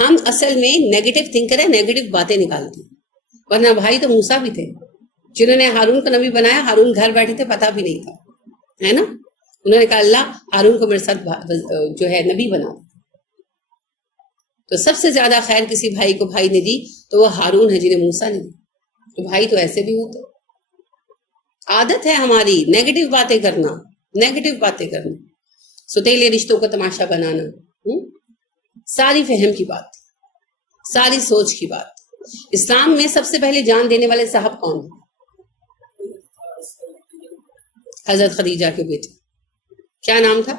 ہم اصل میں نیگیٹو تھنکر ہیں، نیگیٹو باتیں نکالتے ہیں. ورنہ بھائی تو موسیٰ بھی تھے جنہوں نے ہارون کو نبی بنایا. ہارون گھر بیٹھے تھے، پتہ بھی نہیں تھا، ہے نا. انہوں نے کہا اللہ ہارون کو میرے ساتھ جو ہے نبی بنا. تو سب سے زیادہ خیر کسی بھائی کو بھائی نے دی تو وہ ہارون ہے جنہیں موسیٰ نے دی. تو بھائی تو ایسے بھی ہوتے. عادت ہے ہماری نیگیٹو باتیں کرنا، نیگیٹو باتیں کرنا، ستیلے رشتوں کو تماشا بنانا. ساری فہم کی بات، ساری سوچ کی بات. اسلام میں سب سے پہلے جان دینے والے صاحب کون ہیں؟ حضرت خدیجہ کے بیٹے. کیا نام تھا؟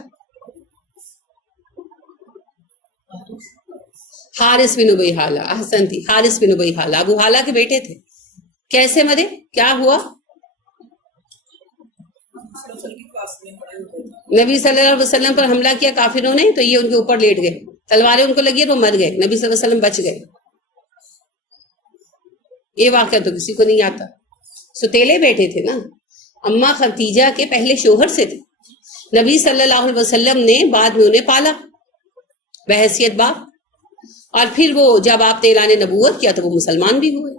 حارث بن ابی حالہ. احسن تھی، حارث بن ابی حالہ ابو حالہ کے بیٹے تھے. کیسے مرے؟ کیا ہوا؟ نبی صلی اللہ علیہ وسلم پر حملہ کیا کافروں نے تو یہ ان کے اوپر لیٹ گئے، تلواریں ان کو لگی اور وہ مر گئے. نبی صلی اللہ علیہ وسلم بچ گئے. یہ واقعہ تو کسی کو نہیں آتا. ستیلے بیٹے تھے نا. اماں خدیجہ کے پہلے شوہر سے تھے. نبی صلی اللہ علیہ وسلم نے بعد میں انہیں پالا بحیثیت باپ. اور پھر وہ جب آپ نے اعلان نبوت کیا تو وہ مسلمان بھی ہوئے.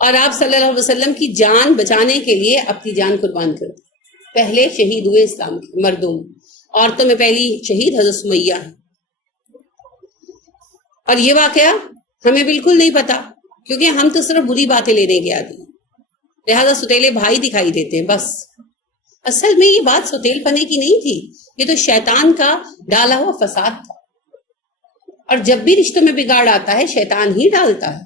اور آپ صلی اللہ علیہ وسلم کی جان بچانے کے لیے اپنی جان قربان کر دی. پہلے شہید ہوئے اسلام کے مردوں میں. عورتوں میں پہلی شہید حضرت سمیہ ہے. اور یہ واقعہ ہمیں بالکل نہیں پتا کیونکہ ہم تو صرف بری باتیں لینے کے عادی ہیں. لہذا ستیلے بھائی دکھائی دیتے ہیں بس. اصل میں یہ بات ستیل پنے کی نہیں تھی، یہ تو شیطان کا ڈالا ہوا فساد تھا. اور جب بھی رشتوں میں بگاڑ آتا ہے شیطان ہی ڈالتا ہے،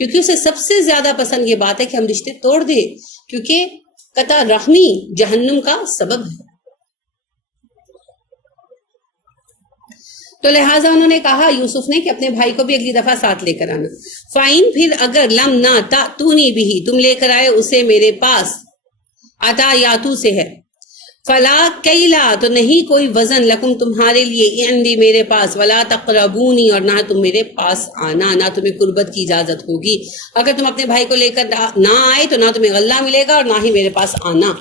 کیونکہ اسے سب سے زیادہ پسند یہ بات ہے کہ ہم رشتے توڑ دیں، کیونکہ قطع رحمی جہنم کا سبب ہے. تو لہٰذا انہوں نے کہا یوسف نے کہ اپنے بھائی کو بھی اگلی دفعہ ساتھ لے کر آنا. فائن پھر اگر لم نہ تاتونی بھی تم لے کر آئے اسے میرے پاس، عطا یاتو سے ہے، فلا کیلا تو نہیں کوئی وزن لکم تمہارے لیے عندی میرے پاس، ولا تقربونی اور نہ تم میرے پاس آنا، نہ تمہیں قربت کی اجازت ہوگی. اگر تم اپنے بھائی کو لے کر نہ آئے تو نہ تمہیں غلہ ملے گا اور نہ ہی میرے پاس آنا.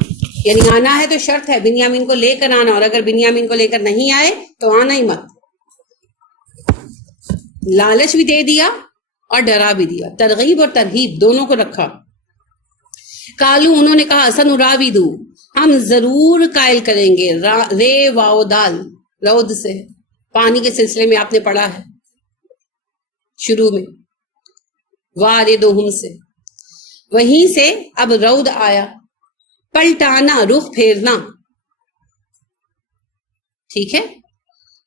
یعنی آنا ہے تو شرط ہے بنیامین کو لے کر آنا، اور اگر بنیامین کو لے کر نہیں آئے تو آنا ہی مت. لالچ بھی دے دیا اور ڈرا بھی دیا، ترغیب اور ترہیب دونوں کو رکھا. کالو انہوں نے کہا سنراودو ہم ضرور قائل کریں گے. رے واو دال رود سے پانی کے سلسلے میں آپ نے پڑھا ہے شروع میں، واردہم سے وہیں سے اب رود آیا. پلٹانا رخ پھیرنا، ٹھیک ہے.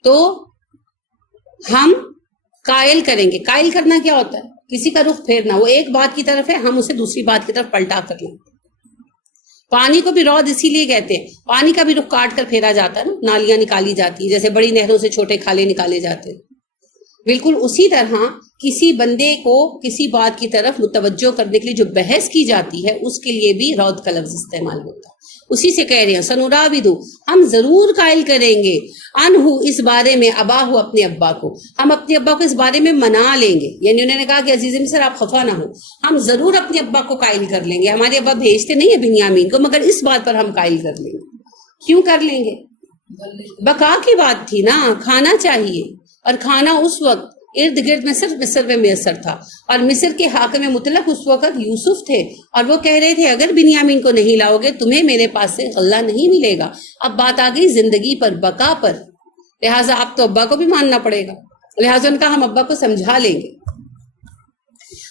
تو ہم قائل کریں گے. قائل کرنا کیا ہوتا ہے؟ کسی کا رخ پھیرنا. وہ ایک بات کی طرف ہے، ہم اسے دوسری بات کی طرف پلٹا کر لیں. پانی کو بھی رود اسی لیے کہتے ہیں. پانی کا بھی رخ کاٹ کر پھیرا جاتا ہے نا، نالیاں نکالی جاتی ہیں جیسے بڑی نہروں سے چھوٹے کھالے نکالے جاتے ہیں. بالکل اسی طرح کسی بندے کو کسی بات کی طرف متوجہ کرنے کے لیے جو بحث کی جاتی ہے اس کے لیے بھی رود کا لفظ استعمال ہوتا ہے. اسی سے کہہ رہے ہیں سنراودو ہم ضرور قائل کریں گے، انہو اس بارے میں اباہو اپنے ابا کو، ہم اپنے ابا کو اس بارے میں منا لیں گے. یعنی انہوں نے کہا کہ عزیز مصر آپ خفا نہ ہو، ہم ضرور اپنے ابا کو قائل کر لیں گے. ہمارے ابا بھیجتے نہیں ہیں بنیامین کو، مگر اس بات پر ہم قائل کر لیں گے. کیوں کر لیں گے؟ بقا کی بات تھی نا، کھانا چاہیے. اور کھانا اس وقت ارد گرد میں صرف مصر میں میسر تھا، اور مصر کے حاکم مطلق اس وقت یوسف تھے، اور وہ کہہ رہے تھے اگر بنیامین کو نہیں لاؤ گے تمہیں میرے پاس سے غلہ نہیں ملے گا. اب بات آ گئی زندگی پر، بقا پر، لہٰذا اب تو ابا کو بھی ماننا پڑے گا. لہٰذا ان کا ہم ابا کو سمجھا لیں گے.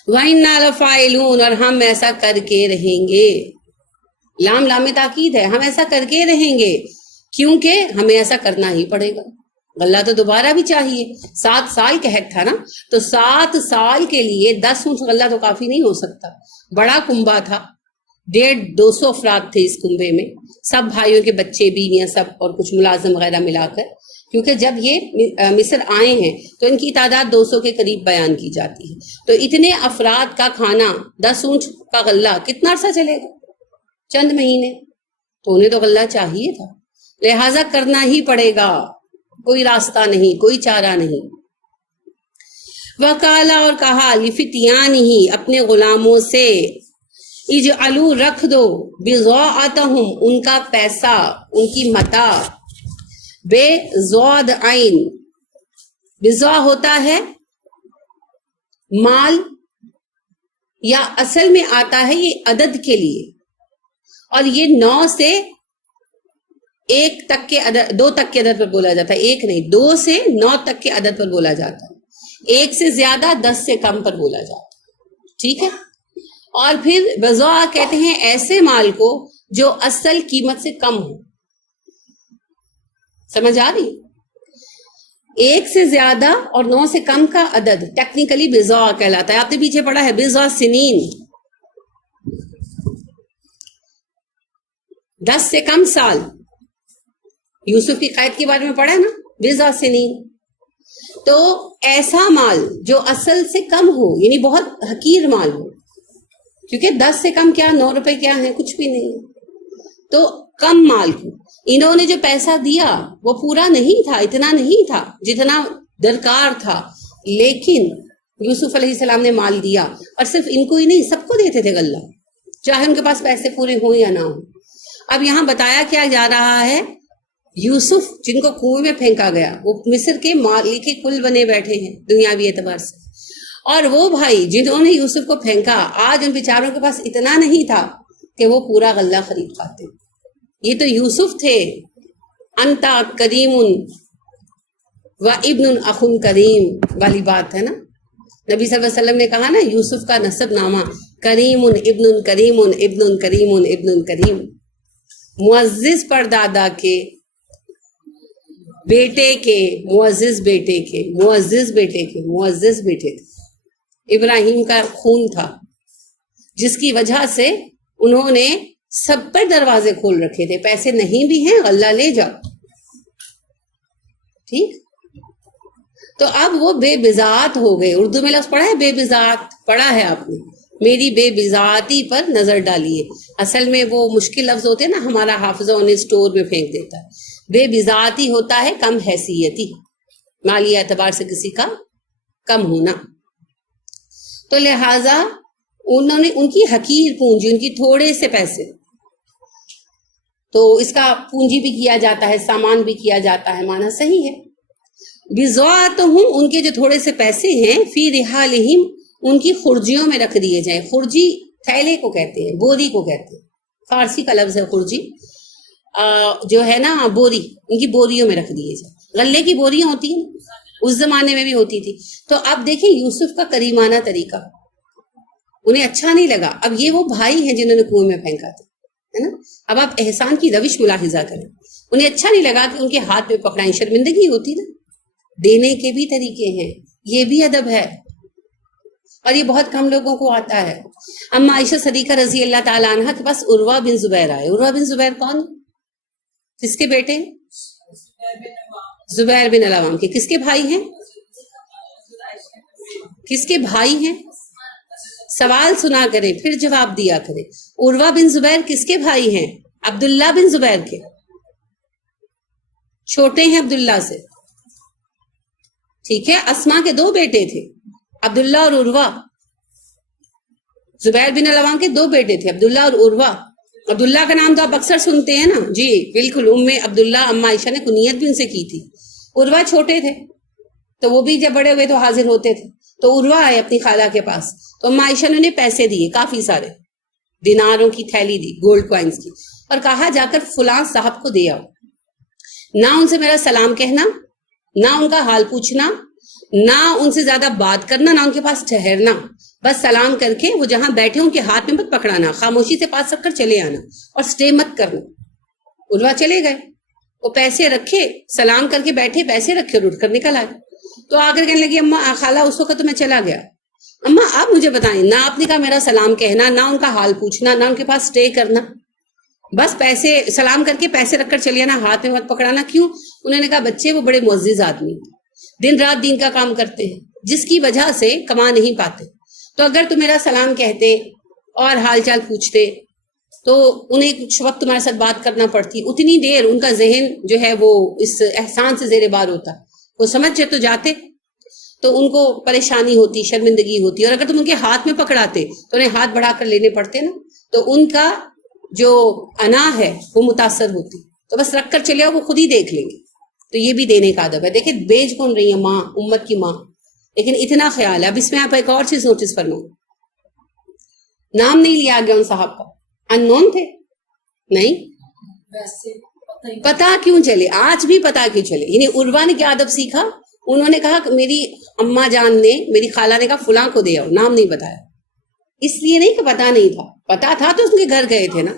وَإِنَّا لَفَاعِلُونَ اور ہم ایسا کر کے رہیں گے. لام لام تاکید ہے، ہم ایسا کر کے رہیں گے کیونکہ ہمیں ایسا کرنا ہی پڑے گا. غلہ تو دوبارہ بھی چاہیے. 7 سال کا عہد تھا نا، تو 7 سال کے لیے 10 اونٹ غلہ تو کافی نہیں ہو سکتا. بڑا کنبا تھا، 150-200 افراد تھے اس کنبے میں، سب بھائیوں کے بچے بیویاں سب اور کچھ ملازم وغیرہ ملا کر. کیونکہ جب یہ مصر آئے ہیں تو ان کی تعداد 200 کے قریب بیان کی جاتی ہے. تو اتنے افراد کا کھانا 10 اونٹ کا غلہ کتنا عرصہ چلے گا؟ چند مہینے. تو انہیں تو غلہ چاہیے تھا، لہٰذا کرنا ہی پڑے گا، کوئی راستہ نہیں، کوئی چارہ نہیں. وکالا اور کہا لفتیانہ اپنے غلاموں سے، اجعلوا رکھ دو بضاعتہم ان کا پیسہ، ان کی متاع، بے زود عین. بضاع ہوتا ہے مال یا اصل میں آتا ہے یہ عدد کے لیے، اور یہ 9 سے 1 تک کے عدد، 2 تک کے عدد پر بولا جاتا ہے، 1 نہیں 2 سے 9 تک کے عدد پر بولا جاتا ہے، 1 سے زیادہ 10 سے کم پر بولا جاتا ہے، ٹھیک ہے۔ اور پھر بضاع کہتے ہیں ایسے مال کو جو اصل قیمت سے کم ہو، سمجھ آ رہی؟ 1 سے زیادہ اور 9 سے کم کا عدد ٹیکنیکلی بضاع کہلاتا ہے۔ آپ نے پیچھے پڑھا ہے بضع سنین، 10 سے کم سال، یوسف کی قید کے بارے میں پڑھا ہے نا، بضع سنین۔ تو ایسا مال جو اصل سے کم ہو، یعنی بہت حقیر مال ہو، کیونکہ 10 سے کم کیا، 9 روپے کیا ہیں، کچھ بھی نہیں، تو کم مال کو انہوں نے جو پیسہ دیا وہ پورا نہیں تھا، اتنا نہیں تھا جتنا درکار تھا، لیکن یوسف علیہ السلام نے مال دیا، اور صرف ان کو ہی نہیں سب کو دیتے تھے غلہ، چاہے ان کے پاس پیسے پورے ہوں یا نہ ہوں۔ اب یہاں بتایا کیا جا رہا ہے، یوسف جن کو کنویں میں پھینکا گیا وہ مصر کے مالک کل بنے بیٹھے ہیں دنیاوی اعتبار سے، اور وہ بھائی جنہوں نے یوسف کو پھینکا آج ان بیچاروں کے پاس اتنا نہیں تھا کہ وہ پورا غلہ خرید پاتے۔ یہ تو یوسف تھے، انتا کریم و ابن اخن کریم والی بات ہے نا، نبی صلی اللہ علیہ وسلم نے کہا نا یوسف کا نسب نامہ کریم ابن کریم ابن کریم ابن کریم، معزز پردادا کے بیٹے کے معزز بیٹے کے معزز بیٹے کے معزز بیٹے تھے، ابراہیم کا خون تھا جس کی وجہ سے انہوں نے سب پر دروازے کھول رکھے تھے، پیسے نہیں بھی ہیں غلہ لے جاؤ، ٹھیک۔ تو اب وہ بے بضاعت ہو گئے، اردو میں لفظ پڑھا ہے بے بضاعت، پڑھا ہے آپ نے، میری بے بضاعتی پر نظر ڈالیے، اصل میں وہ مشکل لفظ ہوتے ہیں نا، ہمارا حافظہ انہیں اسٹور میں پھینک دیتا ہے۔ بے بضاعتی ہوتا ہے کم حیثیتی، مالی اعتبار سے کسی کا کم ہونا، تو لہٰذا انہوں نے ان کی حقیر پونجی، ان کی تھوڑے سے پیسے، تو اس کا پونجی بھی کیا جاتا ہے، سامان بھی کیا جاتا ہے، معنی صحیح ہے۔ بضاعتہم، ان کے جو تھوڑے سے پیسے ہیں، فی رحالہم، ان کی خرجیوں میں رکھ دیے جائیں۔ خرجی تھیلے کو کہتے ہیں، بوری کو کہتے ہیں، فارسی کا لفظ ہے خرجی، جو ہے نا بوری، ان کی بوریوں میں رکھ دیے جائیں۔ غلے کی بوریاں ہوتی ہیں، اس زمانے میں بھی ہوتی تھی۔ تو اب دیکھیں یوسف کا کریمانہ طریقہ، انہیں اچھا نہیں لگا۔ اب یہ وہ بھائی ہیں جنہوں نے کنویں میں پھینکا تھا، ہے نا۔ اب آپ احسان کی روش ملاحظہ کریں، انہیں اچھا نہیں لگا کہ ان کے ہاتھ میں پکڑائیں، شرمندگی ہوتی نا۔ دینے کے بھی طریقے ہیں، یہ بھی ادب ہے، اور یہ بہت کم لوگوں کو آتا ہے۔ اما عائشہ صدیقہ رضی اللہ تعالیٰ عنہ کے پاس عروہ بن زبیر آئے۔ عروہ بن زبیر کون؟ کس کے بیٹے؟ زبیر بن العوام کے۔ کس کے بھائی ہیں؟ کس کے بھائی ہیں؟ سوال سنا کریں پھر جواب دیا کریں۔ عروہ بن زبیر کس کے بھائی ہیں؟ عبداللہ بن زبیر کے، چھوٹے ہیں عبداللہ سے، ٹھیک ہے۔ اسما کے 2 بیٹے تھے، عبداللہ اور عروہ۔ زبیر بن العوام کے 2 بیٹے تھے، عبداللہ اور عروہ۔ عبداللہ کا نام تو آپ اکثر سنتے ہیں نا، جی بالکل، عبداللہ اما عائشہ نے کنیت بھی ان سے کی تھی۔ عروہ چھوٹے تھے تو وہ بھی جب بڑے ہوئے تو حاضر ہوتے تھے، تو عروہ آئے اپنی خالہ کے پاس، تو اما عائشہ نے انہیں پیسے دیے، کافی سارے دیناروں کی تھیلی دی، گولڈ کوائنز کی، اور کہا جا کر فلاں صاحب کو دے آؤ، نہ ان سے میرا سلام کہنا، نہ ان کا حال پوچھنا، نہ ان سے زیادہ بات کرنا، نہ ان کے پاس ٹھہرنا، بس سلام کر کے وہ جہاں بیٹھے ان کے ہاتھ میں مت پکڑانا، خاموشی سے پاس رکھ کر چلے آنا، اور سٹے مت کرنا۔ عروہ چلے گئے، وہ پیسے رکھے، سلام کر کے بیٹھے، پیسے رکھے اور اٹھ کر نکل آئے۔ تو آ کر کہنے لگی اما خالہ اس وقت تو میں چلا گیا، اما آپ مجھے بتائیں، نہ آپ نے کہا میرا سلام کہنا، نہ ان کا حال پوچھنا، نہ ان کے پاس سٹے کرنا، بس پیسے سلام کر کے پیسے رکھ کر چلے آنا، ہاتھ میں مت پکڑانا، کیوں؟ انہوں نے کہا بچے وہ بڑے معزز آدمی ہیں، دن رات دین کا کام کرتے ہیں، جس کی وجہ سے کما نہیں پاتے، تو اگر تم میرا سلام کہتے اور حال چال پوچھتے تو انہیں کچھ وقت تمہارے ساتھ بات کرنا پڑتی، اتنی دیر ان کا ذہن جو ہے وہ اس احسان سے زیر بار ہوتا، وہ سمجھ تو جاتے، تو ان کو پریشانی ہوتی، شرمندگی ہوتی، اور اگر تم ان کے ہاتھ میں پکڑاتے تو انہیں ہاتھ بڑھا کر لینے پڑتے نا، تو ان کا جو انا ہے وہ متاثر ہوتی، تو بس رکھ کر چلے آؤ، وہ خود ہی دیکھ لیں گے۔ تو یہ بھی دینے کا ادب ہے۔ دیکھیں بیچ کون رہی ہے ماں، امت کی ماں، لیکن اتنا خیال ہے. اب اس میں آپ ایک اور چیز نوٹس فرمائیں, نام نہیں لیا گیا ان صاحب کا, ان نون تھے نہیں, پتا کیوں چلے, آج بھی پتا کیوں چلے. یعنی عروہ نے کیا ادب سیکھا, انہوں نے کہا کہ میری اماں جان نے, میری خالہ نے کہا فلاں کو دے آؤ, نام نہیں بتایا. اس لیے نہیں کہ پتا نہیں تھا, پتا تھا تو اس کے گھر گئے تھے نا.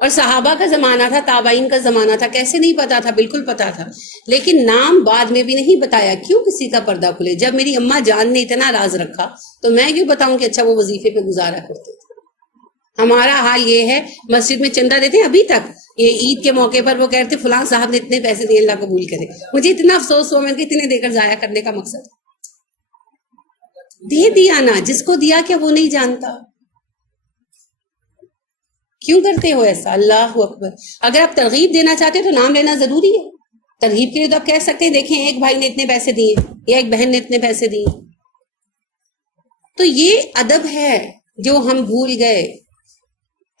اور صحابہ کا زمانہ تھا, تابعین کا زمانہ تھا, کیسے نہیں پتا تھا, بالکل پتا تھا. لیکن نام بعد میں بھی نہیں بتایا. کیوں کسی کا پردہ کھلے؟ جب میری اماں جان نے اتنا راز رکھا تو میں کیوں بتاؤں کہ اچھا وہ وظیفے پہ گزارا کرتے تھے. ہمارا حال یہ ہے, مسجد میں چندہ دیتے ہیں ابھی تک. یہ عید کے موقع پر وہ کہتے فلاں صاحب نے اتنے پیسے دیے, اللہ قبول کرے. مجھے اتنا افسوس ہوا, میں کہ اتنے دے کر ضائع کرنے کا مقصد دے دیا نا, جس کو دیا کیا وہ نہیں جانتا. کیوں کرتے ہو ایسا؟ اللہ اکبر. اگر آپ ترغیب دینا چاہتے ہو تو نام لینا ضروری ہے. ترغیب کے لیے تو آپ کہہ سکتے ہیں دیکھیں ایک بھائی نے اتنے پیسے دیے یا ایک بہن نے اتنے پیسے دیے. تو یہ ادب ہے جو ہم بھول گئے.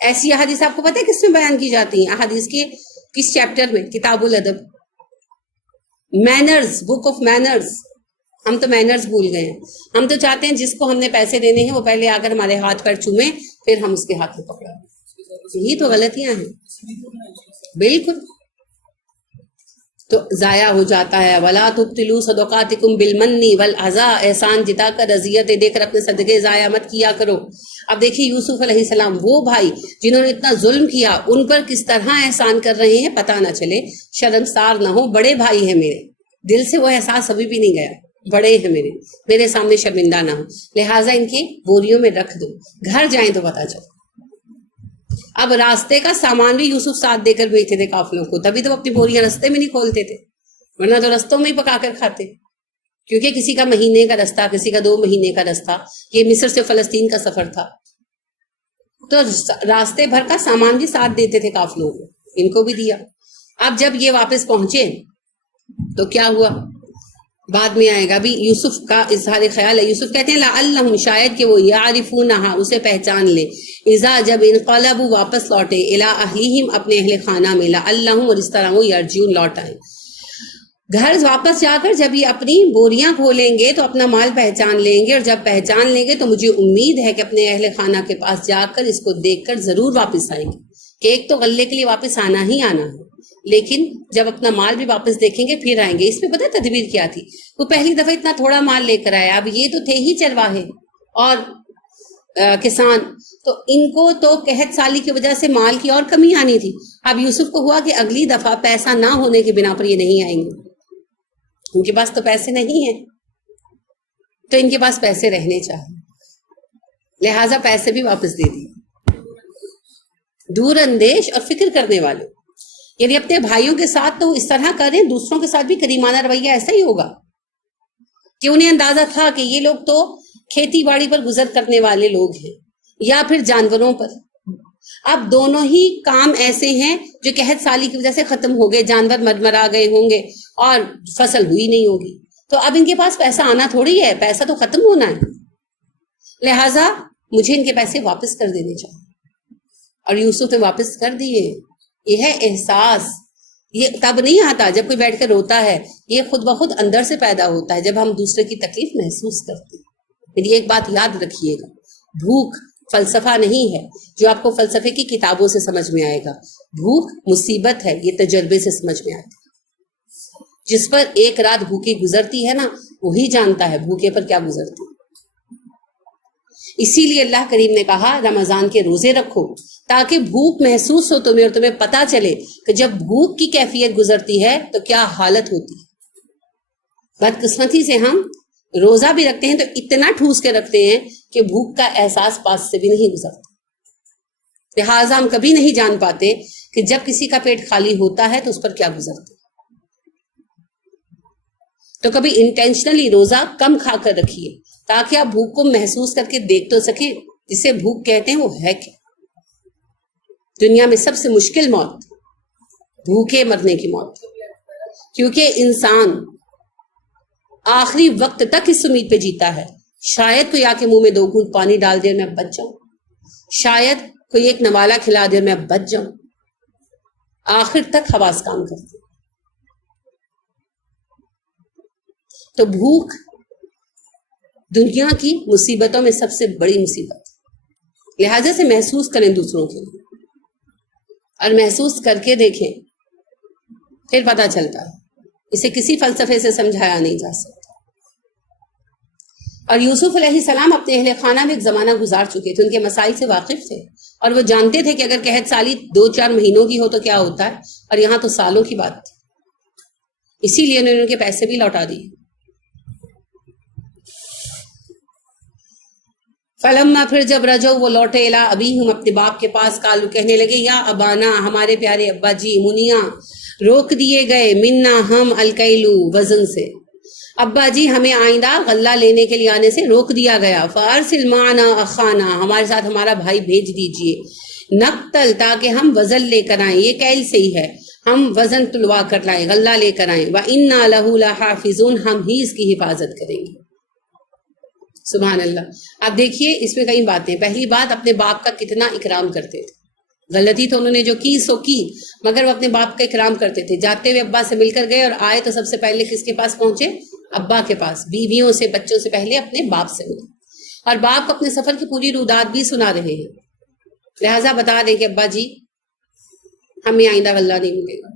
ایسی احادیث آپ کو پتہ ہے کس میں بیان کی جاتی ہیں؟ احادیث کے کس چیپٹر میں؟ کتاب الادب, مینرز, بک آف مینرز. ہم تو مینرز بھول گئے ہیں. ہم تو چاہتے ہیں جس کو ہم نے پیسے دینے ہیں وہ پہلے آ کر ہمارے ہاتھ پر چومے, پھر ہم اس کے ہاتھ میں پکڑا. یہی تو غلطیاں ہیں بالکل. تو ضائع ہو جاتا ہے. وَلَا تُبْطِلُوا صَدَقَاتِكُمْ بِالْمَنِّ وَالْأَذَىٰ, احسان جتا کر اذیت دے کر اپنے صدقے ضائع مت کیا کرو. اب دیکھیے یوسف علیہ السلام, وہ بھائی جنہوں نے اتنا ظلم کیا, ان پر کس طرح احسان کر رہے ہیں, پتہ نہ چلے, شرمسار نہ ہو. بڑے بھائی ہیں میرے, دل سے وہ احساس ابھی بھی نہیں گیا, بڑے ہیں میرے سامنے شرمندہ نہ ہو, لہٰذا ان کی بوریوں میں رکھ دو, گھر جائیں تو پتہ چلے. اب راستے کا سامان بھی یوسف ساتھ دے کر بھیجتے تھے قافلوں کو, تبھی تو اپنی بوریاں راستے میں نہیں کھولتے تھے, ورنہ تو رستوں میں ہی پکا کر کھاتے. کیونکہ کسی کا مہینے کا رستہ, کسی کا 2 مہینے کا رستہ. یہ مصر سے فلسطین کا سفر تھا, تو راستے بھر کا سامان بھی ساتھ دیتے تھے قافلوں کو, ان کو بھی دیا. اب جب یہ واپس پہنچے تو کیا ہوا بعد میں آئے گا. ابھی یوسف کا اظہار خیال ہے. یوسف کہتے ہیں لعلہم, شاید کہ وہ یعرفونہا, اسے پہچان لے, اذا, جب انقلبوا, واپس لوٹے, الی اہلہم, اپنے اہل خانہ میں, لعلہم, اور اس طرح وہ یرجعون, لوٹ آئیں. گھر واپس جا کر جب یہ اپنی بوریاں کھولیں گے تو اپنا مال پہچان لیں گے, اور جب پہچان لیں گے تو مجھے امید ہے کہ اپنے اہل خانہ کے پاس جا کر اس کو دیکھ کر ضرور واپس آئیں گے. کہ ایک تو غلے کے لیے واپس آنا ہی آنا ہے, لیکن جب اپنا مال بھی واپس دیکھیں گے پھر آئیں گے. اس میں پتہ تدبیر کیا تھی؟ وہ پہلی دفعہ اتنا تھوڑا مال لے کر آیا, اب یہ تو تھے ہی چرواہے اور کسان, تو ان کو تو قحط سالی کی وجہ سے مال کی اور کمی آنی تھی. اب یوسف کو ہوا کہ اگلی دفعہ پیسہ نہ ہونے کے بنا پر یہ نہیں آئیں گے, ان کے پاس تو پیسے نہیں ہیں, تو ان کے پاس پیسے رہنے چاہیے, لہٰذا پیسے بھی واپس دے دیے. دور اندیش اور فکر کرنے والے, یعنی اپنے بھائیوں کے ساتھ تو اس طرح کریں, دوسروں کے ساتھ بھی کریمانہ رویہ ایسا ہی ہوگا. کہ انہیں اندازہ تھا کہ یہ لوگ تو کھیتی باڑی پر گزر کرنے والے لوگ ہیں یا پھر جانوروں پر. اب دونوں ہی کام ایسے ہیں جو قحط سالی کی وجہ سے ختم ہو گئے, جانور مرمرا گئے ہوں گے اور فصل ہوئی نہیں ہوگی. تو اب ان کے پاس پیسہ آنا تھوڑی ہے, پیسہ تو ختم ہونا ہے, لہٰذا مجھے ان کے پیسے واپس کر دینے چاہیے. اور یوسف نے واپس کر دیے. یہ ہے احساس. یہ تب نہیں آتا جب کوئی بیٹھ کر روتا ہے, یہ خود بخود اندر سے پیدا ہوتا ہے جب ہم دوسرے کی تکلیف محسوس کرتے ہیں. میری ایک بات یاد رکھیے گا, بھوک فلسفہ نہیں ہے جو آپ کو فلسفے کی کتابوں سے سمجھ میں آئے گا. بھوک مصیبت ہے, یہ تجربے سے سمجھ میں آتی ہے. جس پر ایک رات بھوکی گزرتی ہے نا, وہی جانتا ہے بھوکے پر کیا گزرتی ہے. اسی لیے اللہ کریم نے کہا رمضان کے روزے رکھو تاکہ بھوک محسوس ہو تمہیں, اور تمہیں پتا چلے کہ جب بھوک کی کیفیت گزرتی ہے تو کیا حالت ہوتی ہے. بدقسمتی سے ہم روزہ بھی رکھتے ہیں تو اتنا ٹھوس کے رکھتے ہیں کہ بھوک کا احساس پاس سے بھی نہیں گزرتا. لہٰذا ہم کبھی نہیں جان پاتے کہ جب کسی کا پیٹ خالی ہوتا ہے تو اس پر کیا گزرتا ہے. تو کبھی انٹینشنلی روزہ کم کھا کر رکھیے تاکہ آپ بھوک کو محسوس کر کے دیکھ تو سکیں. جسے بھوک کہتے ہیں وہ ہے کیا؟ دنیا میں سب سے مشکل موت بھوکے مرنے کی موت, کیونکہ انسان آخری وقت تک اس امید پہ جیتا ہے شاید کوئی آ کے منہ میں 2 گھونٹ پانی ڈال دے اور میں بچ جاؤں, شاید کوئی ایک نوالا کھلا دے اور میں بچ جاؤں. آخر تک حواس کام کرتے. تو بھوک دنیا کی مصیبتوں میں سب سے بڑی مصیبت، لہٰذا سے محسوس کریں دوسروں کے لیے، اور محسوس کر کے دیکھیں، پھر پتہ چلتا ہے، اسے کسی فلسفے سے سمجھایا نہیں جا سکتا۔ اور یوسف علیہ السلام اپنے اہل خانہ میں ایک زمانہ گزار چکے تھے، ان کے مسائل سے واقف تھے، اور وہ جانتے تھے کہ اگر قحط سالی 2-4 مہینوں کی ہو تو کیا ہوتا ہے، اور یہاں تو سالوں کی بات تھی، اسی لیے انہوں نے ان کے پیسے بھی لوٹا دیے۔ فلما، پھر جب رجو، وہ لوٹے، الی ابیہم، اپنے باپ کے پاس، قالو، کہنے لگے، یا ابانا، ہمارے پیارے ابا جی، منیا، روک دیے گئے، منا، ہم، الکیلو، وزن سے، ابا جی ہمیں آئندہ غلہ لینے کے لیے آنے سے روک دیا گیا، فارسل معنا اخانا، ہمارے ساتھ ہمارا بھائی بھیج دیجئے، نقتل، تاکہ ہم وزن لے کر آئیں، یہ کیل سے ہی ہے، ہم وزن تلوا کر لائیں، غلہ لے کر آئیں، وَإِنَّا لَهُ لَحَافِظُونَ، ہم ہی اس کی حفاظت کریں گے۔ سبحان اللہ۔ اب دیکھیے اس میں کئی باتیں، پہلی بات، اپنے باپ کا کتنا اکرام کرتے تھے، غلطی تو انہوں نے جو کی سو کی، مگر وہ اپنے باپ کا اکرام کرتے تھے، جاتے ہوئے ابا سے مل کر گئے، اور آئے تو سب سے پہلے کس کے پاس پہنچے؟ ابا کے پاس، بیویوں سے، بچوں سے پہلے اپنے باپ سے ملے، اور باپ کو اپنے سفر کی پوری رودات بھی سنا رہے ہیں، لہٰذا بتا دیں کہ ابا جی ہمیں آئندہ غلہ نہیں ملے گا،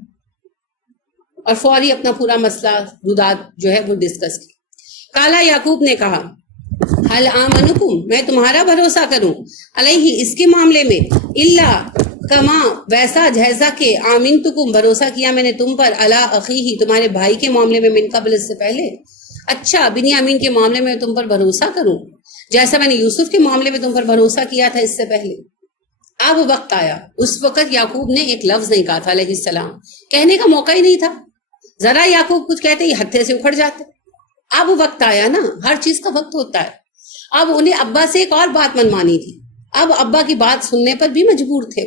اور فوری اپنا پورا مسئلہ رودات جو ہے وہ ڈسکس کی۔ کالا، یعقوب نے کہا، حل آمنکم، میں تمہارا بھروسہ کروں، علیہ، اس کے معاملے میں، اللہ، کما، ویسا جیسا کہ، آمنتکم، بھروسہ کیا میں نے تم پر، علی اخیہ، تمہارے بھائی کے معاملے میں، من قبل، اس سے پہلے، اچھا، بنیامین کے معاملے میں تم پر بھروسہ کروں جیسا میں نے یوسف کے معاملے میں تم پر بھروسہ کیا تھا اس سے پہلے۔ اب وقت آیا، اس وقت یعقوب نے ایک لفظ نہیں کہا تھا علیہ السلام، کہنے کا موقع ہی نہیں تھا، ذرا یعقوب کچھ کہتے ہی ہتھے سے اکھڑ جاتے۔ اب وقت آیا نا، ہر چیز کا وقت ہوتا ہے۔ اب انہیں ابا سے ایک اور بات منوانی تھی، اب ابا کی بات سننے پر بھی مجبور تھے،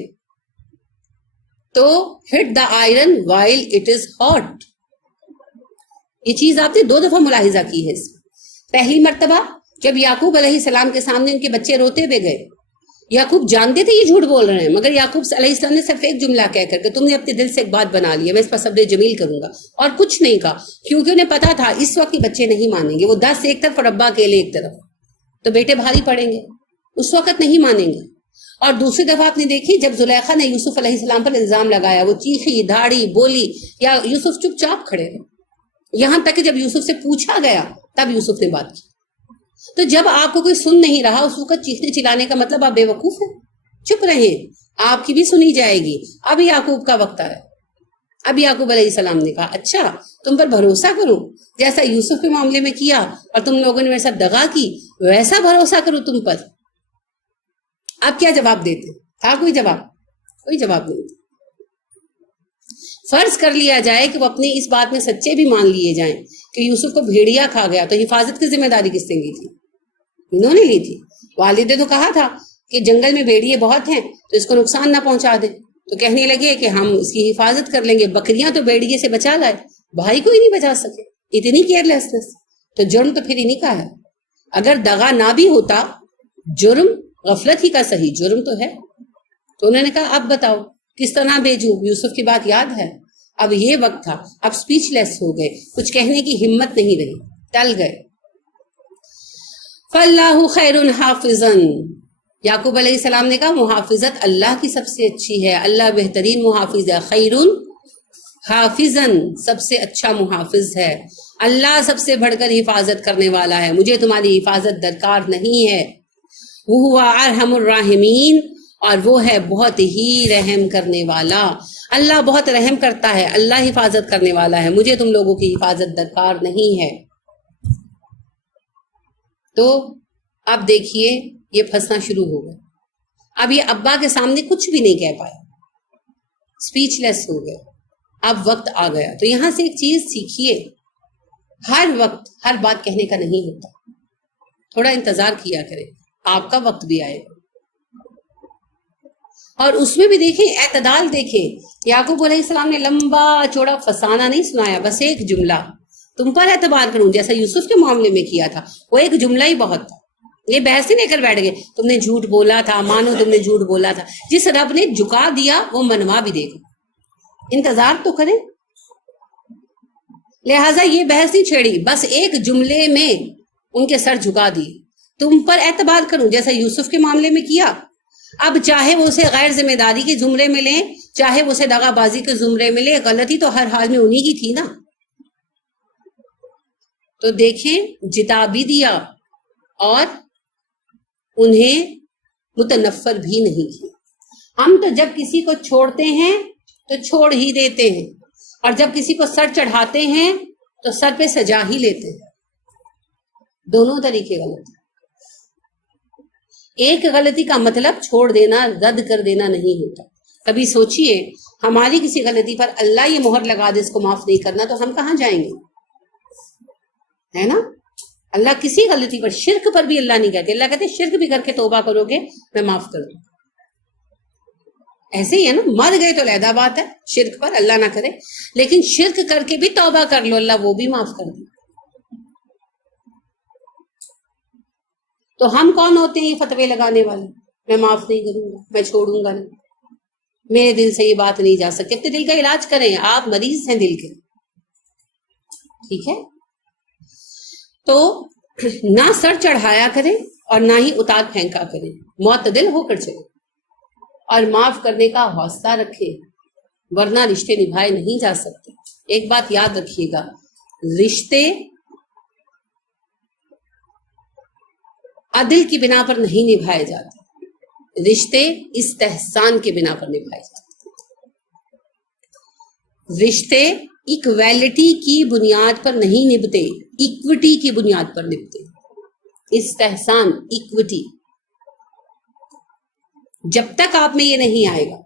تو hit the iron while it is hot, یہ چیز آپ نے 2 دفعہ ملاحظہ کی ہے اس میں۔ پہلی مرتبہ جب یعقوب علیہ السلام کے سامنے ان کے بچے روتے ہوئے گئے، یعقوب جانتے تھے یہ جھوٹ بول رہے ہیں، مگر یعقوب علیہ السلام نے صرف ایک جملہ کہہ کر کہ تم نے اپنے دل سے ایک بات بنا لی ہے، میں اس پر صبر جمیل کروں گا، اور کچھ نہیں کہا، کیونکہ انہیں پتا تھا اس وقت یہ بچے نہیں مانیں گے، وہ 10 ایک طرف اور ابا اکیلے ایک طرف، تو بیٹے بھاری پڑیں گے، اس وقت نہیں مانیں گے۔ اور دوسری دفعہ آپ نے دیکھی جب زلیخا نے یوسف علیہ السلام پر الزام لگایا، وہ چیخی، دھاڑی، بولی، یا یوسف چپ چاپ کھڑے رہے، یہاں تک کہ جب یوسف سے پوچھا گیا تب یوسف نے بات کی۔ تو جب آپ کو کوئی سن نہیں رہا اس وقت چیخنے چلانے کا مطلب آپ بے وقوف ہیں، چپ رہیں، آپ کی بھی سنی جائے گی۔ اب یعقوب کا وقت آیا، اب یعقوب علیہ السلام نے کہا، اچھا تم پر بھروسہ کروں جیسا یوسف کے معاملے میں کیا اور تم لوگوں نے میرے ساتھ دغا کی، ویسا بھروسہ کروں تم پر۔ اب کیا جواب دیتے؟ تھا کوئی جواب؟ کوئی جواب نہیں تھا۔ فرض کر لیا جائے کہ وہ اپنی اس بات میں سچے بھی مان لیے جائیں کہ یوسف کو بھیڑیا کھا گیا، تو حفاظت کی ذمہ داری کس نے لی تھی؟ انہوں نے لی تھی۔ والد نے تو کہا تھا کہ جنگل میں بھیڑیے بہت ہیں تو اس کو نقصان نہ پہنچا دیں، تو کہنے لگے کہ ہم اس کی حفاظت کر لیں گے، بکریاں تو بھیڑیے سے بچا لائے، بھائی کو ہی نہیں بچا سکے، اتنی کیئرلیسنس۔ تو جرم تو پھر انہیں کا ہے، اگر دغا نہ بھی ہوتا، جرم غفلت ہی کا صحیح، جرم تو ہے۔ تو انہوں نے کہا اب بتاؤ کس طرح بھیجوں، یوسف کی بات یاد ہے؟ اب یہ وقت تھا، اب سپیچ لیس ہو گئے، کچھ کہنے کی ہمت نہیں رہی، ٹل گئے۔ فَاللَّهُ خَيْرٌ حَافِظًا، یعقوب علیہ السلام نے کہا محافظت اللہ کی سب سے اچھی ہے، اللہ بہترین محافظ ہے، خیرٌ حافظً، سب سے اچھا محافظ ہے، اللہ سب سے بڑھ کر حفاظت کرنے والا ہے، مجھے تمہاری حفاظت درکار نہیں ہے، وَهُوَ أَرْحَمُ الرَّاحِمِينَ، اور وہ ہے بہت ہی رحم کرنے والا، اللہ بہت رحم کرتا ہے، اللہ حفاظت کرنے والا ہے، مجھے تم لوگوں کی حفاظت درکار نہیں ہے۔ تو اب دیکھیے یہ پھنسنا شروع ہو گیا، اب یہ ابا کے سامنے کچھ بھی نہیں کہہ پایا، سپیچ لیس ہو گئے، اب وقت آ گیا۔ تو یہاں سے ایک چیز سیکھیے، ہر وقت ہر بات کہنے کا نہیں ہوتا، تھوڑا انتظار کیا کریں، آپ کا وقت بھی آئے گا۔ اور اس میں بھی دیکھیں اعتدال، دیکھیں یعقوب علیہ السلام نے لمبا چوڑا فسانہ نہیں سنایا، بس ایک جملہ، تم پر اعتبار کروں جیسا یوسف کے معاملے میں کیا تھا، وہ ایک جملہ ہی بہت تھا۔ یہ بحث ہی لے کر بیٹھ گئے، تم نے جھوٹ بولا تھا، مانو تم نے جھوٹ بولا تھا، جس رب نے جھکا دیا وہ منوا بھی دے گا، انتظار تو کریں۔ لہٰذا یہ بحث نہیں چھیڑی، بس ایک جملے میں ان کے سر جھکا دیے، تم پر اعتبار کروں جیسا یوسف کے معاملے میں کیا. اب چاہے وہ اسے غیر ذمہ داری کے زمرے میں لیں، چاہے وہ اسے دغا بازی کے زمرے میں لیں، غلطی تو ہر حال میں انہی کی تھی نا. تو دیکھیں جتا بھی دیا اور انہیں متنفر بھی نہیں کیا. ہم تو جب کسی کو چھوڑتے ہیں تو چھوڑ ہی دیتے ہیں، اور جب کسی کو سر چڑھاتے ہیں تو سر پہ سجا ہی لیتے ہیں. دونوں طریقے غلط ہیں. ایک غلطی کا مطلب چھوڑ دینا، رد کر دینا نہیں ہوتا. کبھی سوچئے ہماری کسی غلطی پر اللہ یہ مہر لگا دے اس کو معاف نہیں کرنا، تو ہم کہاں جائیں گے؟ ہے نا. اللہ کسی غلطی پر، شرک پر بھی اللہ نہیں کہتے. اللہ کہتے شرک بھی کر کے توبہ کرو گے میں معاف کر دوں. ایسے ہی ہے نا، مر گئے تو علیحدہ بات ہے، شرک پر اللہ نہ کرے، لیکن شرک کر کے بھی توبہ کر لو اللہ وہ بھی معاف کر دے. تو ہم کون ہوتے ہیں یہ فتوے لگانے والے؟ میں معاف نہیں کروں گا، میں چھوڑوں گا نہیں، میرے دل سے یہ بات نہیں جا سکتی. اپنے دل کا علاج کریں، آپ مریض ہیں دل کے. ٹھیک ہے، تو نہ سر چڑھایا کریں اور نہ ہی اتار پھینکا کریں، معتدل ہو کر چلیں اور معاف کرنے کا حوصلہ رکھیں، ورنہ رشتے نبھائے نہیں جا سکتے. ایک بات یاد رکھیے گا، رشتے عدل کی بنا پر نہیں نبھائے جاتے، رشتے استحسان کے بنا پر نبھائے جاتے. رشتے ایکویلٹی کی بنیاد پر نہیں نبھتے، ایکوٹی کی بنیاد پر نبھتے. استحسان، ایکوٹی، جب تک آپ میں یہ نہیں آئے گا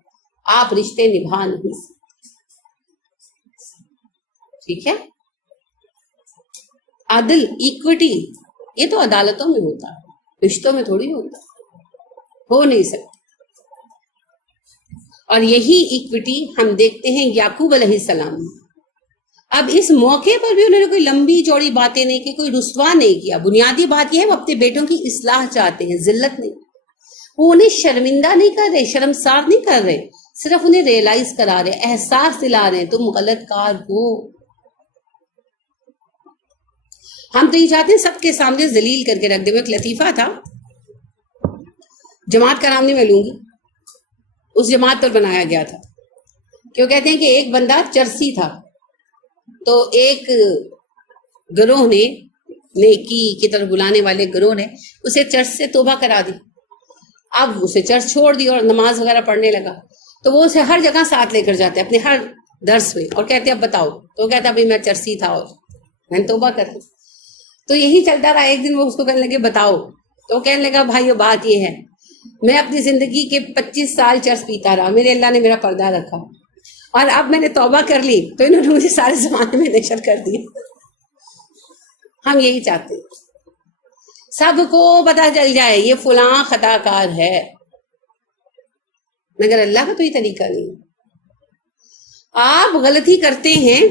آپ رشتے نبھا نہیں سکتے. ٹھیک ہے، عدل، ایکوٹی یہ تو عدالتوں میں ہوتا ہے، رشتوں میں تھوڑی ہوتا، ہو نہیں سکتا. اور یہی ایکوٹی ہم دیکھتے ہیں یعقوب علیہ السلام میں. اب اس موقع پر بھی انہوں نے کوئی لمبی چوڑی باتیں نہیں کی، کوئی رسوا نہیں کیا. بنیادی بات یہ ہے وہ اپنے بیٹوں کی اصلاح چاہتے ہیں، ذلت نہیں. وہ انہیں شرمندہ نہیں کر رہے، شرمسار نہیں کر رہے، صرف انہیں ریئلائز کرا رہے، احساس دلا رہے ہیں تم غلط کار ہو. ہم تو یہ چاہتے ہیں سب کے سامنے ذلیل کر کے رکھ دے. وہ ایک لطیفہ تھا، جماعت کا نام نہیں میں لوں گی، اس جماعت پر بنایا گیا تھا کہ وہ کہتے ہیں کہ ایک بندہ چرسی تھا، تو ایک گروہ نے، نیکی کی طرف بلانے والے گروہ نے اسے چرچ سے توبہ کرا دی. اب اسے چرچ چھوڑ دی اور نماز وغیرہ پڑھنے لگا. تو وہ اسے ہر جگہ ساتھ لے کر جاتے اپنے ہر درس میں، اور کہتے اب بتاؤ. تو وہ کہتا ابھی میں چرسی تھا اور میں نے توبہ کر دی. تو یہی چلتا رہا. ایک دن وہ اس کو کہنے لگے بتاؤ. تو وہ کہنے لگا بھائی بات یہ ہے، میں اپنی زندگی کے 25 سال چرس پیتا رہا، میرے اللہ نے میرا پردہ رکھا، اور اب میں نے توبہ کر لی تو انہوں نے مجھے سارے زمانے میں نشر کر دی. ہم یہی چاہتے ہیں سب کو پتہ چل جائے یہ فلاں خطا کار ہے، مگر اللہ کا تو یہ طریقہ نہیں. آپ غلطی کرتے ہیں،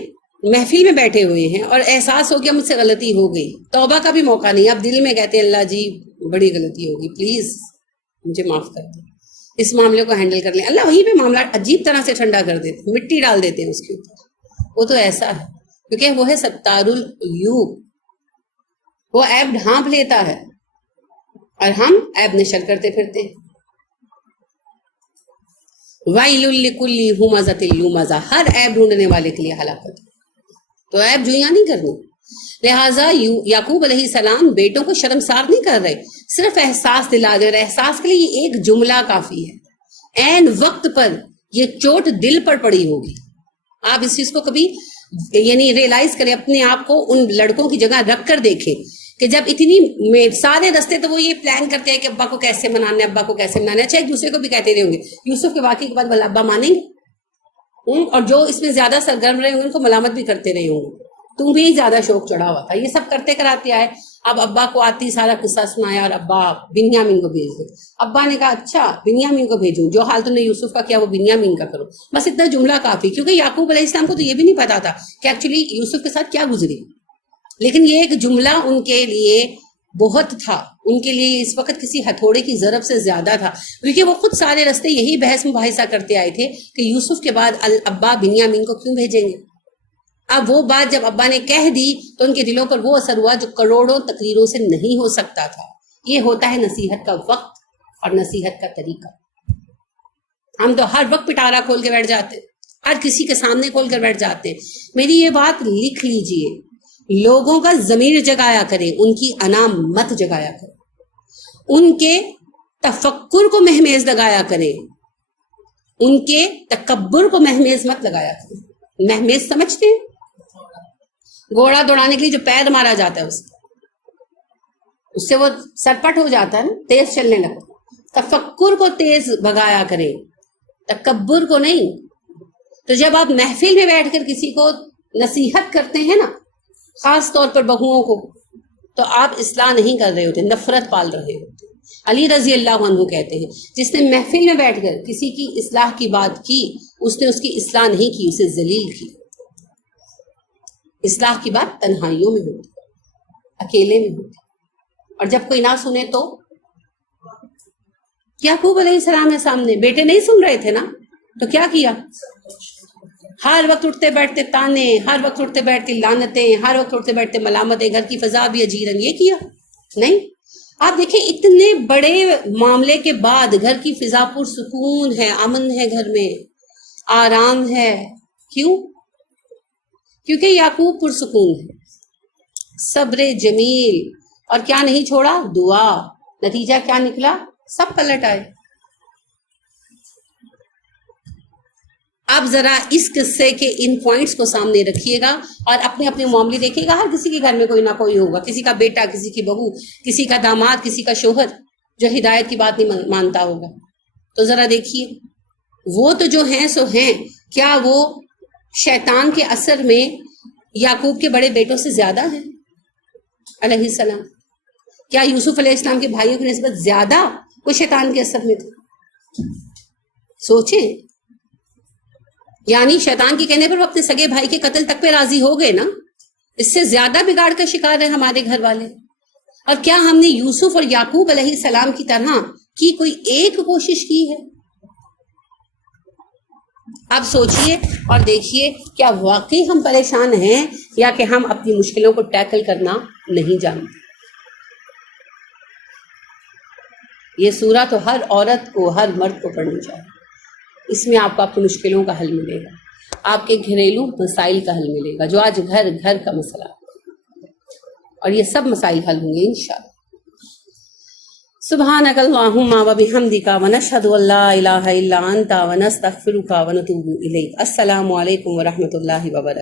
محفل میں بیٹھے ہوئے ہیں اور احساس ہو گیا مجھ سے غلطی ہو گئی، توبہ کا بھی موقع نہیں. آپ دل میں کہتے ہیں اللہ جی بڑی غلطی ہوگی، پلیز مجھے معاف کر دیں، اس معاملے کو ہینڈل کر لیں. اللہ وہیں پہ معاملہ عجیب طرح سے ٹھنڈا کر دیتے، مٹی ڈال دیتے ہیں اس کے اوپر. وہ تو ایسا ہے کیونکہ وہ ہے ستار العیوب، وہ عیب ڈھانپ لیتا ہے اور ہم عیب نشر کرتے پھرتے ہیں. وَيْلٌ لِكُلِّ ہُمَزَةٍ لُمَزَةٍ، ہر عیب ڈھونڈنے والے کے لیے ہلاکت. تو عیب جوئیاں نہیں کرنی. لہٰذا یعقوب علیہ السلام بیٹوں کو شرمسار نہیں کر رہے، صرف احساس دلا دے رہے. احساس کے لیے یہ ایک جملہ کافی ہے. عین وقت پر یہ چوٹ دل پر پڑی ہوگی. آپ اس چیز کو کبھی یعنی ریئلائز کریں، اپنے آپ کو ان لڑکوں کی جگہ رکھ کر دیکھیں کہ جب اتنی سارے رستے تو وہ یہ پلان کرتے ہیں کہ ابا کو کیسے منانا ہے، ابا کو کیسے منانا ہے. اچھا ایک دوسرے کو بھی کہتے رہے ہوں گے یوسف کے واقعے کے بعد بھلا ابا مانیں گے، اور جو اس میں زیادہ سرگرم رہے ہوں گے ان کو ملامت بھی کرتے رہے ہوں گے تم بھی زیادہ شوق چڑھا ہوا تھا. یہ سب کرتے کراتے آئے. اب ابا کو آتی سارا قصہ سنایا اور ابا بنیامین کو بھیج دے. ابا نے کہا اچھا بنیامین کو بھیجوں، جو حال تم نے یوسف کا کیا وہ بنیامین کا کرو. بس اتنا جملہ کافی، کیونکہ یعقوب علیہ السلام کو تو یہ بھی نہیں پتا تھا کہ ایکچولی یوسف کے ساتھ کیا گزری. لیکن یہ ایک جملہ ان کے لیے بہت تھا، ان کے لیے اس وقت کسی ہتھوڑے کی ضرب سے زیادہ تھا، کیونکہ وہ خود سارے رستے یہی بحث مباحثہ کرتے آئے تھے کہ یوسف کے بعد ابا بنیامین کو کیوں بھیجیں گے. اب وہ بات جب ابا نے کہہ دی تو ان کے دلوں پر وہ اثر ہوا جو کروڑوں تقریروں سے نہیں ہو سکتا تھا. یہ ہوتا ہے نصیحت کا وقت اور نصیحت کا طریقہ. ہم تو ہر وقت پٹارا کھول کے بیٹھ جاتے ہیں, ہر کسی کے سامنے کھول کر بیٹھ جاتے ہیں. میری یہ بات لکھ لیجئے, لوگوں کا ضمیر جگایا کریں, ان کی انا مت جگایا کریں, ان کے تفکر کو مہمیز لگایا کریں, ان کے تکبر کو مہمیز مت لگایا کریں. مہمیز سمجھتے ہیں؟ گھوڑا دوڑانے کے لیے جو پیر مارا جاتا ہے اس سے وہ سرپٹ ہو جاتا ہے نا, تیز چلنے لگتا. تفکر کو تیز بھگایا کریں, تکبر کو نہیں. تو جب آپ محفل میں بیٹھ کر کسی کو نصیحت کرتے ہیں نا, خاص طور پر بہوؤں کو, تو آپ اصلاح نہیں کر رہے ہوتے, نفرت پال رہے ہوتے. علی رضی اللہ عنہ کہتے ہیں جس نے محفل میں بیٹھ کر کسی کی اصلاح کی بات کی, اس نے اس کی اصلاح نہیں کی, اسے ذلیل کی. اصلاح کی بات تنہائیوں میں ہوتی, اکیلے میں ہوتی, اور جب کوئی نہ سنے تو یعقوب علیہ السلام کے سامنے بیٹے نہیں سن رہے تھے نا, تو کیا کیا؟ ہر وقت اٹھتے بیٹھتے تانے, ہر وقت اٹھتے بیٹھتے لعنتیں, ہر وقت اٹھتے بیٹھتے ملامتیں, گھر کی فضا بھی اجیرن. یہ کیا نہیں. آپ دیکھیں اتنے بڑے معاملے کے بعد گھر کی فضا پرسکون ہے, امن ہے, گھر میں آرام ہے. کیوں؟ کیونکہ یعقوب پرسکون ہے, صبر جمیل, اور کیا نہیں چھوڑا؟ دعا. نتیجہ کیا نکلا؟ سب پلٹ آئے. آپ ذرا اس قصے کے ان پوائنٹس کو سامنے رکھیے گا اور اپنے اپنے معاملے دیکھیے گا. ہر کسی کے گھر میں کوئی نہ کوئی ہوگا, کسی کا بیٹا, کسی کی بہو, کسی کا داماد, کسی کا شوہر جو ہدایت کی بات نہیں مانتا ہوگا. تو ذرا دیکھیے وہ تو جو ہیں سو ہیں, کیا وہ شیطان کے اثر میں یعقوب کے بڑے بیٹوں سے زیادہ ہیں علیہ السلام؟ کیا یوسف علیہ السلام کے بھائیوں کی نسبت زیادہ وہ شیطان کے اثر میں تھے؟ سوچیں. یعنی شیطان کے کہنے پر وہ اپنے سگے بھائی کے قتل تک پہ راضی ہو گئے نا. اس سے زیادہ بگاڑ کا شکار ہیں ہمارے گھر والے. اور کیا ہم نے یوسف اور یعقوب علیہ السلام کی طرح کی کوئی ایک کوشش کی ہے؟ آپ سوچئے اور دیکھیے, کیا واقعی ہم پریشان ہیں یا کہ ہم اپنی مشکلوں کو ٹیکل کرنا نہیں جانتے؟ یہ سورہ تو ہر عورت کو, ہر مرد کو پڑھنی چاہیے. اس میں آپ کو آپ کی مشکلوں کا حل ملے گا, آپ کے گھریلو مسائل کا حل ملے گا, جو آج گھر گھر کا مسئلہ, اور یہ سب مسائل حل ہوں گے انشاءاللہ. سبحانک اللہم و بحمدک ونشہد ان لا الہ الا انت ونستغفرک ونتوب الیک. السلام علیکم ورحمۃ اللہ وبرکاتہ.